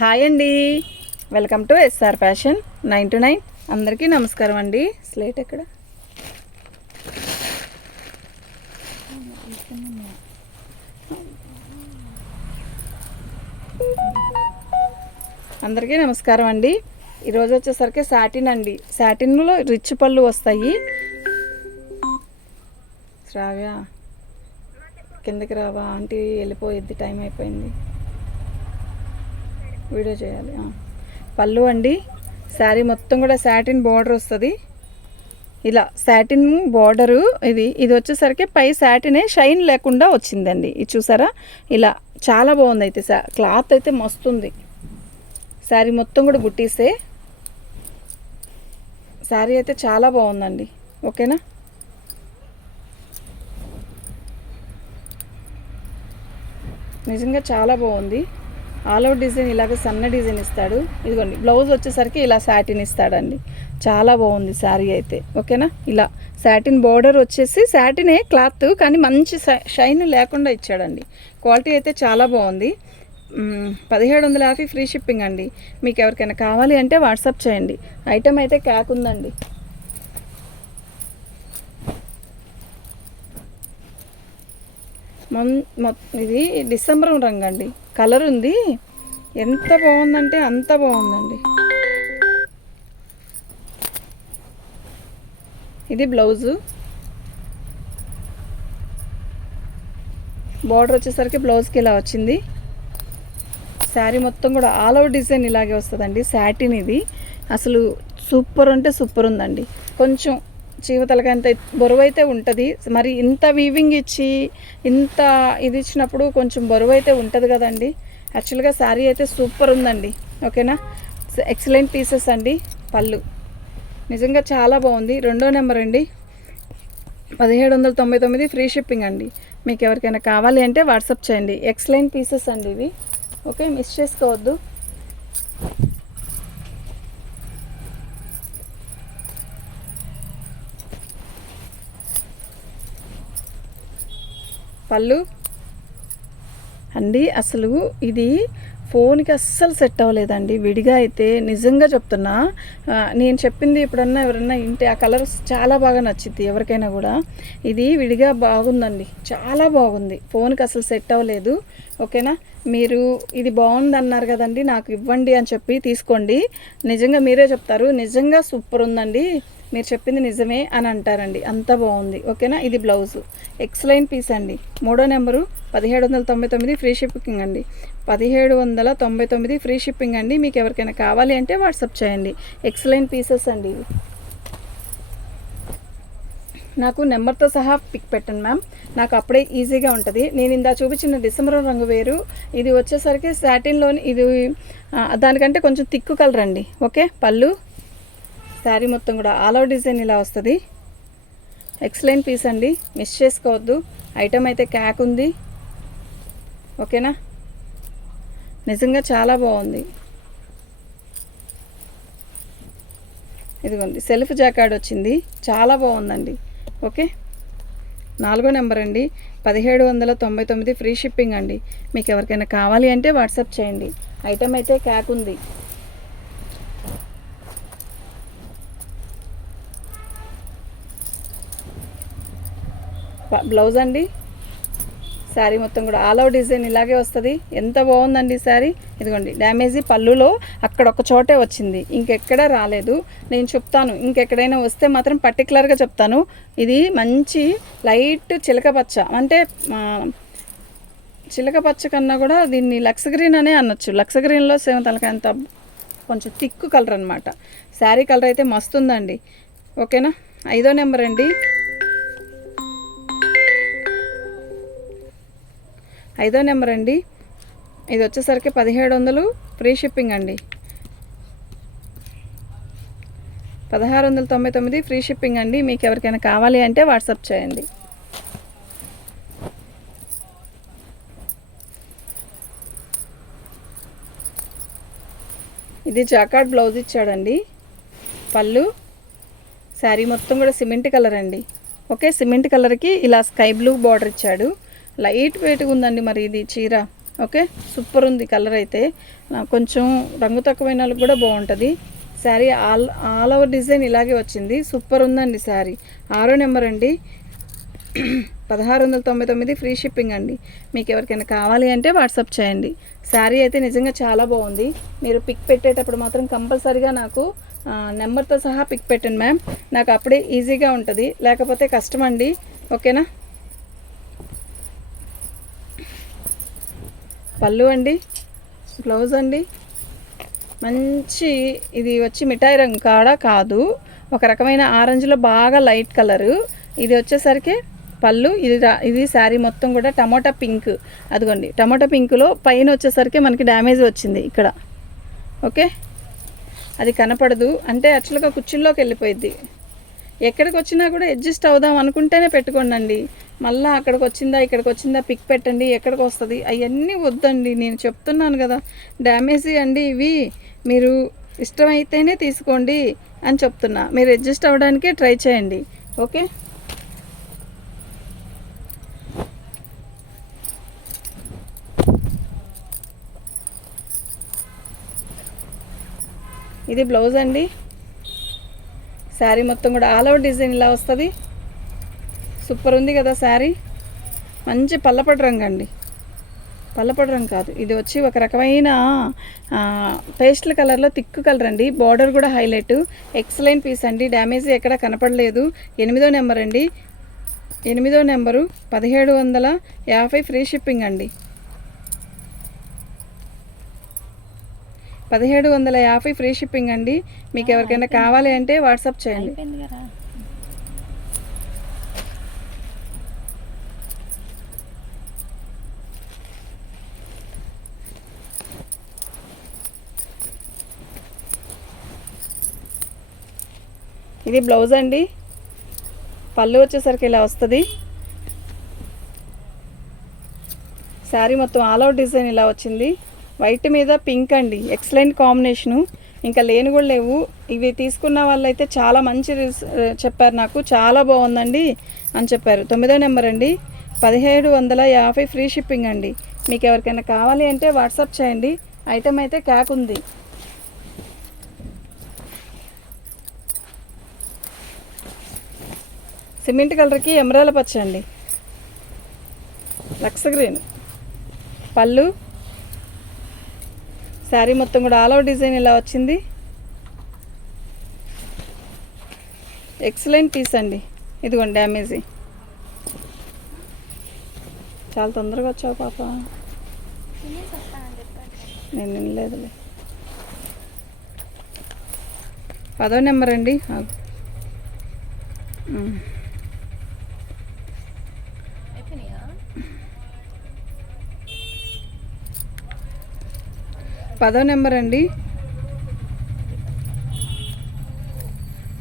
Hi అండి. Welcome to SR fashion nine to nine. అందరికీ నమస్కారం అండి. స్లేట్ ఎక్కడ? అందరికీ నమస్కారం అండి. ఈరోజు వచ్చేసరికి సాటిన్ అండి. సాటిన్లో రిచ్ పళ్ళు వస్తాయి. శ్రావ్య కిందకి రావా? ఆంటీ వెళ్ళిపోయిద్ది టైం అయిపోయింది. వీడియో చేయాలి పళ్ళు అండి శారీ మొత్తం కూడా సాటిన్ బార్డర్ వస్తుంది. ఇలా శాటిన్ బార్డరు ఇది ఇది వచ్చేసరికి పై శాటినే షైన్ లేకుండా వచ్చిందండి. ఇది చూసారా? ఇలా చాలా బాగుంది అయితే సా క్లాత్ అయితే మస్తుంది. శారీ మొత్తం కూడా గుట్టిస్తే శారీ అయితే చాలా బాగుందండి. ఓకేనా? నిజంగా చాలా బాగుంది. ఆల్ అవుట్ డిజైన్ ఇలాగ సన్న డిజైన్ ఇస్తాడు. ఇదిగోండి బ్లౌజ్ వచ్చేసరికి ఇలా శాటిన్ ఇస్తాడండి. చాలా బాగుంది శారీ అయితే ఓకేనా? ఇలా శాటిన్ బార్డర్ వచ్చేసి శాటినే క్లాత్ కానీ మంచి షైన్ లేకుండా ఇచ్చాడండి. క్వాలిటీ అయితే చాలా బాగుంది. పదిహేడు వందల యాభై ఫ్రీ షిప్పింగ్ అండి. మీకు ఎవరికైనా కావాలి అంటే వాట్సాప్ చేయండి. ఐటమ్ అయితే క్యాక్ ఉందండి. ఇది డిసెంబర్ రంగు అండి కలర్ ఉంది. ఎంత బాగుందంటే అంత బాగుందండి. ఇది బ్లౌజు. బార్డర్ వచ్చేసరికి బ్లౌజ్కి ఇలా వచ్చింది. శారీ మొత్తం కూడా ఆల్ అవుట్ డిజైన్ ఇలాగే వస్తుందండి. శాటిన్ ఇది. అసలు సూపర్ అంటే సూపర్ ఉందండి. కొంచెం చీవతలకంత బరువు అయితే ఉంటుంది. మరి ఇంత వీవింగ్ ఇచ్చి ఇంత ఇది ఇచ్చినప్పుడు కొంచెం బరువు అయితే ఉంటుంది కదండి. యాక్చువల్గా శారీ అయితే సూపర్ ఉందండి. ఓకేనా ఎక్సలెంట్ పీసెస్ అండి. పళ్ళు. నిజంగా చాలా బాగుంది. రెండో నెంబర్ అండి. పదిహేడు వందల తొంభై తొమ్మిది ఫ్రీ షిప్పింగ్ అండి. మీకు ఎవరికైనా కావాలి అంటే వాట్సాప్ చేయండి. ఎక్సలెంట్ పీసెస్ అండి ఇవి. ఓకే మిస్ చేసుకోవద్దు. పళ్ళు. అండి అసలు ఇది ఫోన్కి అస్సలు సెట్ అవ్వలేదండి. విడిగా అయితే నిజంగా చెప్తున్నా నేను చెప్పింది ఎప్పుడన్నా ఎవరన్నా ఇంటి ఆ కలర్స్ చాలా బాగా నచ్చింది ఎవరికైనా కూడా. ఇది విడిగా బాగుందండి. చాలా బాగుంది. ఫోన్కి అసలు సెట్ అవ్వలేదు. ఓకేనా? మీరు ఇది బాగుంది అన్నారు కదండి నాకు ఇవ్వండి అని చెప్పి తీసుకోండి. నిజంగా మీరే చెప్తారు. నిజంగా సూపర్ ఉందండి. మీరు చెప్పింది నిజమే అని అంటారండి. అంత బాగుంది. ఓకేనా? ఇది బ్లౌజు. ఎక్సలెంట్ పీస్ అండి. మూడో నెంబరు పదిహేడు వందల తొంభై తొమ్మిది ఫ్రీ షిప్పింగ్ అండి. పదిహేడు వందల తొంభై తొమ్మిది ఫ్రీ షిప్పింగ్ అండి. మీకు ఎవరికైనా కావాలి అంటే వాట్సాప్ చేయండి. ఎక్సలెంట్ పీసెస్ అండి. ఇవి నాకు నెంబర్తో సహా పిక్ పెట్టండి మ్యామ్ నాకు అప్పుడే ఈజీగా ఉంటుంది. నేను ఇందా చూపించిన డిసెంబర్ రంగు వేరు. ఇది వచ్చేసరికి సాటిన్లోని ఇది దానికంటే కొంచెం తిక్కు కలర్ అండి. ఓకే? పళ్ళు శారీ మొత్తం కూడా ఆల్ అవుట్ డిజైన్ ఇలా వస్తుంది. ఎక్సలెంట్ పీస్ అండి. మిస్ చేసుకోవద్దు. ఐటమ్ అయితే క్యాక్ ఉంది. ఓకేనా? నిజంగా చాలా బాగుంది. ఇదిగోండి సెల్ఫ్ జాకాడ్ వచ్చింది. చాలా బాగుందండి. ఓకే? నాలుగో నెంబర్ అండి. పదిహేడు వందల తొంభై తొమ్మిది ఫ్రీ షిప్పింగ్ అండి. మీకు ఎవరికైనా కావాలి అంటే వాట్సాప్ చేయండి. ఐటమ్ అయితే క్యాక్ ఉంది. బ్లౌజ్ అండి. శారీ మొత్తం కూడా ఆల్ అవుట్ డిజైన్ ఇలాగే వస్తుంది. ఎంత బాగుందండి ఈ శారీ ఇదిగోండి డ్యామేజీ పళ్ళులో అక్కడ ఒక చోటే వచ్చింది. ఇంకెక్కడ రాలేదు. నేను చెప్తాను ఇంకెక్కడైనా వస్తే మాత్రం పర్టికులర్గా చెప్తాను. ఇది మంచి లైట్ చిలక పచ్చ అంటే చిలకపచ్చ చిలక పచ్చ కన్నా కూడా దీన్ని లక్స్ గ్రీన్ అనే అనొచ్చు. లక్స్ గ్రీన్లో సేమ్ అంత కొంచెం థిక్ కలర్ అనమాట శారీ కలర్ అయితే మస్తు ఉందండి ఓకేనా ఐదో నెంబర్ అండి. ఐదో నెంబర్ అండి. ఇది వచ్చేసరికి పదిహేడు వందలు ఫ్రీ షిప్పింగ్ అండి. పదహారు వందల తొంభై తొమ్మిది ఫ్రీ షిప్పింగ్ అండి. మీకు ఎవరికైనా కావాలి అంటే వాట్సాప్ చేయండి. ఇది జాకాట్ బ్లౌజ్ ఇచ్చాడండి. పళ్ళు శారీ మొత్తం కూడా సిమెంట్ కలర్ అండి. ఓకే సిమెంట్ కలర్కి ఇలా స్కై బ్లూ బార్డర్ ఇచ్చాడు. లైట్ వెయిట్గా ఉందండి మరి ఇది చీర. ఓకే? సూపర్ ఉంది కలర్ అయితే. కొంచెం రంగు తక్కువైన వాళ్ళకి కూడా బాగుంటుంది. Saree all all over design ఇలాగే వచ్చింది. సూపర్ ఉందండి శారీ. ఆరో నెంబర్ అండి. పదహారు వందల తొంభై తొమ్మిది ఫ్రీ షిప్పింగ్ అండి. మీకు ఎవరికైనా కావాలి అంటే వాట్సాప్ చేయండి. శారీ అయితే నిజంగా చాలా బాగుంది. మీరు పిక్ పెట్టేటప్పుడు మాత్రం కంపల్సరీగా నాకు నెంబర్తో సహా పిక్ పెట్టండి మ్యామ్. నాకు అప్పుడే ఈజీగా ఉంటుంది. లేకపోతే కష్టం అండి. ఓకేనా? పళ్ళు అండి బ్లౌజ్ అండి. మంచి ఇది వచ్చి మిఠాయి రంగు కాడ కాదు. ఒక రకమైన ఆరెంజ్లో బాగా లైట్ కలరు. ఇది వచ్చేసరికి పళ్ళు ఇది ఇది శారీ మొత్తం కూడా టమోటా పింక్. అదిగోండి టమోటా పింక్లో పైన వచ్చేసరికి మనకి డ్యామేజ్ వచ్చింది ఇక్కడ. ఓకే? అది కనపడదు. అంటే యాక్చువల్గా కుర్చీల్లోకి వెళ్ళిపోయింది ఎక్కడికి వచ్చినా కూడా అడ్జస్ట్ అవుదాం అనుకుంటేనే పెట్టుకోండి మళ్ళీ అక్కడికి వచ్చిందా ఇక్కడికి వచ్చిందా పిక్ పెట్టండి ఎక్కడికి వస్తుంది అవన్నీ వద్దండి. నేను చెప్తున్నాను కదా డ్యామేజ్ అండి ఇవి. మీరు ఇష్టమైతేనే తీసుకోండి అని చెప్తున్నా. మీరు అడ్జస్ట్ అవ్వడానికే ట్రై చేయండి. ఓకే? ఇది బ్లౌజ్ అండి. శారీ మొత్తం కూడా ఆల్ ఓవర్ డిజైన్ ఇలా వస్తుంది. సూపర్ ఉంది కదా శారీ. మంచి పల్లపడి రంగు అండి. పల్లపడి రంగు కాదు. ఇది వచ్చి ఒక రకమైన పేస్టల్ కలర్లో తిక్కు కలర్ అండి. బార్డర్ కూడా హైలైట్. ఎక్సలెంట్ పీస్ అండి. డ్యామేజ్ ఎక్కడ కనపడలేదు. ఎనిమిదో నెంబర్ అండి. ఎనిమిదో నెంబరు పదిహేడు వందల యాభై ఫ్రీ షిప్పింగ్ అండి. పదిహేడు వందల యాభై ఫ్రీ షిప్పింగ్ అండి. మీకు ఎవరికైనా కావాలి అంటే వాట్సాప్ చేయండి. ఇది బ్లౌజ్ అండి. పళ్ళు వచ్చేసరికి ఇలా వస్తుంది. శారీ మొత్తం ఆల్ అవుట్ డిజైన్ ఇలా వచ్చింది. వైట్ మీద పింక్ అండి. ఎక్సలెంట్ కాంబినేషను ఇంకా లేని కూడా లేవు. ఇవి తీసుకున్న వాళ్ళైతే చాలా మంచి రిస్- చెప్పారు నాకు. చాలా బాగుందండి అని చెప్పారు. తొమ్మిదో నెంబర్ అండి. పదిహేడు వందల యాభై ఫ్రీ షిప్పింగ్ అండి. మీకు ఎవరికైనా కావాలి అంటే వాట్సాప్ చేయండి. ఐటమ్ అయితే క్యాక్ ఉంది. సిమెంట్ కలర్కి ఎమరాల పచ్చ అండి. లక్స్ గ్రీన్. పళ్ళు శారీ మొత్తం కూడా ఆల్ అవుట్ డిజైన్ ఇలా వచ్చింది. ఎక్సలెంట్ పీస్ అండి. ఇదిగోండి డ్యామేజీ చాలా తొందరగా వచ్చావు పాప. నేను వినలేదులే. పదో నెంబర్ అండి. పదో నెంబర్ అండి.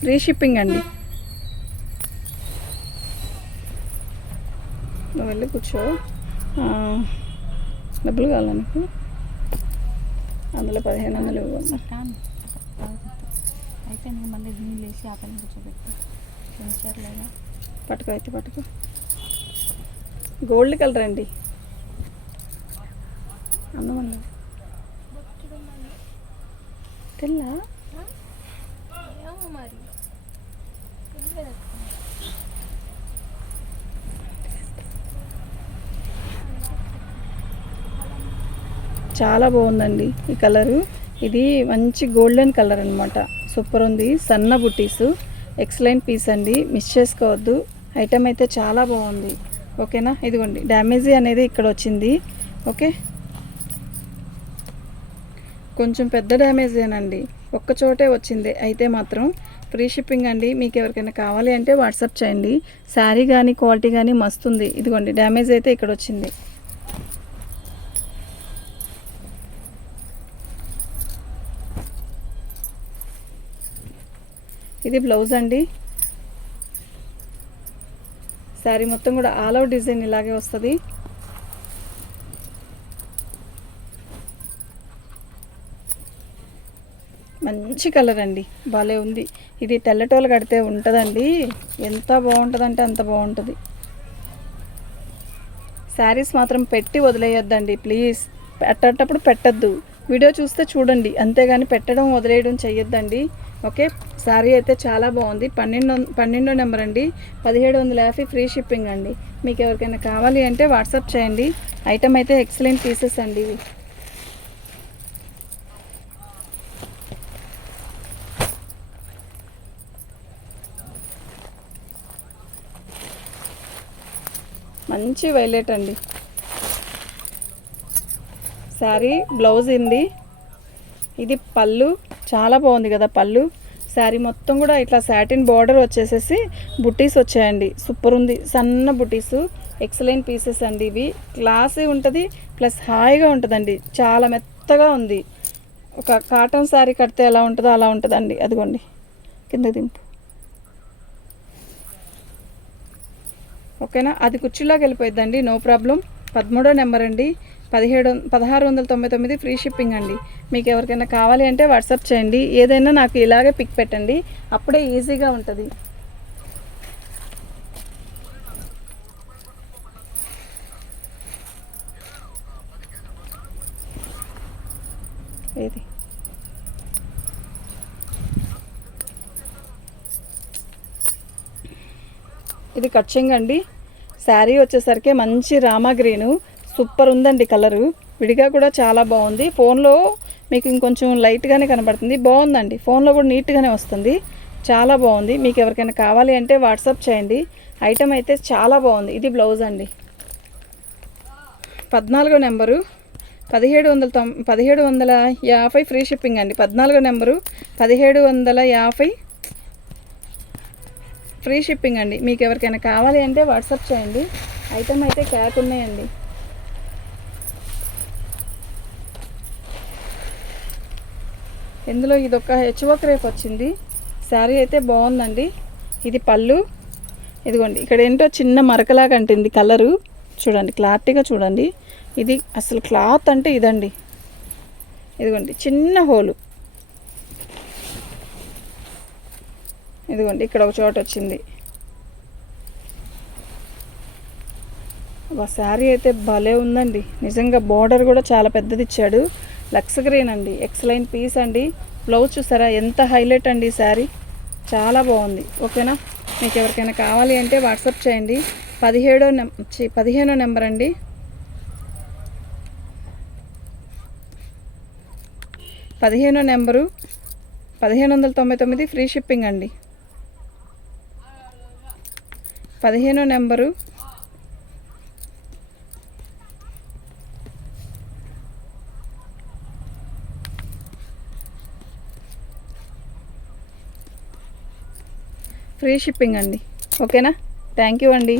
ఫ్రీ షిప్పింగ్ అండి. నువ్వు వెళ్ళి కూర్చో. డబ్బులు కావాలా నీకు? అందులో పదిహేను వందలు ఇవ్వమ్మా కాను అయిపోయింది మళ్ళీ నీళ్ళు వేసి ఆ పని లేదా? పట్టుకో అయితే పట్టుకో. గోల్డ్ కలర్ అండి. అన్నమల్ల తెల్లా మరి చాలా బాగుందండి ఈ కలరు. ఇది మంచి గోల్డెన్ కలర్ అనమాట సూపర్ ఉంది. సన్న బుట్టీస్ ఎక్సలెంట్ పీస్ అండి. మిస్ చేసుకోవద్దు. ఐటమ్ అయితే చాలా బాగుంది. ఓకేనా? ఇదిగోండి. డ్యామేజీ అనేది ఇక్కడ వచ్చింది. ఓకే? కొంచెం పెద్ద డ్యామేజేనండి ఒక్క చోటే వచ్చింది. అయితే మాత్రం ఫ్రీ షిప్పింగ్ అండి. మీకు ఎవరికైనా కావాలి అంటే వాట్సాప్ చేయండి. శారీ కానీ క్వాలిటీ కానీ మస్తుంది ఇదిగోండి డ్యామేజ్ అయితే ఇక్కడ వచ్చింది. ఇది బ్లౌజ్ అండి. శారీ మొత్తం కూడా ఆల్ అవుట్ డిజైన్ ఇలాగే వస్తుంది. మంచి కలర్ అండి. భలే ఉంది. ఇది తెల్లటోలు కడితే ఉంటుందండి. ఎంత బాగుంటుందంటే అంత బాగుంటుంది. శారీస్ మాత్రం పెట్టి వదిలేయొద్దండి ప్లీజ్. పెట్టేటప్పుడు పెట్టద్దు. వీడియో చూస్తే చూడండి. అంతేగాని పెట్టడం వదిలేయడం చెయ్యొద్దండి. ఓకే? శారీ అయితే చాలా బాగుంది. పన్నెండు పన్నెండో నెంబర్ అండి. పదిహేడు వందల యాభై ఫ్రీ షిప్పింగ్ అండి. మీకు ఎవరికైనా కావాలి అంటే వాట్సాప్ చేయండి. ఐటమ్ అయితే ఎక్సలెంట్ పీసెస్ అండి ఇవి. మంచి వైలెట్ అండి. శారీ బ్లౌజ్ ఉంది. ఇది పళ్ళు చాలా బాగుంది కదా పళ్ళు. శారీ మొత్తం కూడా ఇట్లా సాటిన్ బార్డర్ వచ్చేసేసి బుటీస్ వచ్చాయండి. సూపర్ ఉంది. సన్న బుటీసు ఎక్సలెంట్ పీసెస్ అండి ఇవి. క్లాసీ ఉంటుంది ప్లస్ హాయిగా ఉంటుందండి. చాలా మెత్తగా ఉంది. ఒక కాటన్ శారీ కడితే ఎలా ఉంటుందో అలా ఉంటుందండి. అదిగోండి. కింద దింపు. ఓకేనా? అది కుర్చీలోకి వెళ్ళిపోయిద్దండి. No problem. పదమూడో నెంబర్ అండి. పదిహేడు పదహారు వందల తొంభై తొమ్మిది ఫ్రీ షిప్పింగ్ అండి. మీకు ఎవరికైనా కావాలి అంటే వాట్సాప్ చేయండి. ఏదైనా నాకు ఇలాగే పిక్ పెట్టండి. అప్పుడే ఈజీగా ఉంటుంది. ఏది? ఇది కచ్చింగ్ అండి శారీ వచ్చేసరికి మంచి రామా గ్రీను. సూపర్ ఉందండి కలరు. విడిగా కూడా చాలా బాగుంది. ఫోన్లో మీకు ఇంకొంచెం లైట్గానే కనబడుతుంది. బాగుందండి. ఫోన్లో కూడా నీట్గానే వస్తుంది. చాలా బాగుంది. మీకు ఎవరికైనా కావాలి అంటే వాట్సాప్ చేయండి. ఐటమ్ అయితే చాలా బాగుంది. ఇది బ్లౌజ్ అండి. పద్నాలుగో నెంబరు. పదిహేడు వందల తొం పదిహేడు వందల యాభై ఫ్రీ షిప్పింగ్ అండి. పద్నాలుగో నెంబరు. పదిహేడు వందల యాభై ఫ్రీ షిప్పింగ్ అండి. మీకు ఎవరికైనా కావాలి అంటే వాట్సాప్ చేయండి. ఐటమ్ అయితే క్యాక్ ఉన్నాయండి. ఇందులో ఇది ఒక హెచ్ఓక్ రేపు వచ్చింది. శారీ అయితే బాగుందండి. ఇది పళ్ళు. ఇదిగోండి ఇక్కడ ఏంటో చిన్న మరకలాగా అంటుంది కలరు. చూడండి క్లారిటీగా చూడండి. ఇది అసలు క్లాత్ అంటే ఇదండి. ఇదిగోండి చిన్న హోలు. ఇదిగోండి ఇక్కడ ఒక చోట వచ్చింది. ఆ శారీ అయితే భలే ఉందండి. నిజంగా బార్డర్ కూడా చాలా పెద్దది ఇచ్చాడు. లక్స్ గ్రీన్ అండి ఎక్సలైన్ పీస్ అండి. బ్లౌజ్ చూసారా ఎంత హైలైట్ అండి ఈ శారీ. చాలా బాగుంది ఓకేనా? మీకు ఎవరికైనా కావాలి అంటే వాట్సాప్ చేయండి. పదిహేడో నెం పదిహేనో నెంబర్ అండి. పదిహేనో నెంబరు పదిహేను వందల తొంభై తొమ్మిది ఫ్రీ షిప్పింగ్ అండి. పదిహేనో నెంబరు. ఫ్రీ షిప్పింగ్ అండి. ఓకేనా? థ్యాంక్ యూ అండి.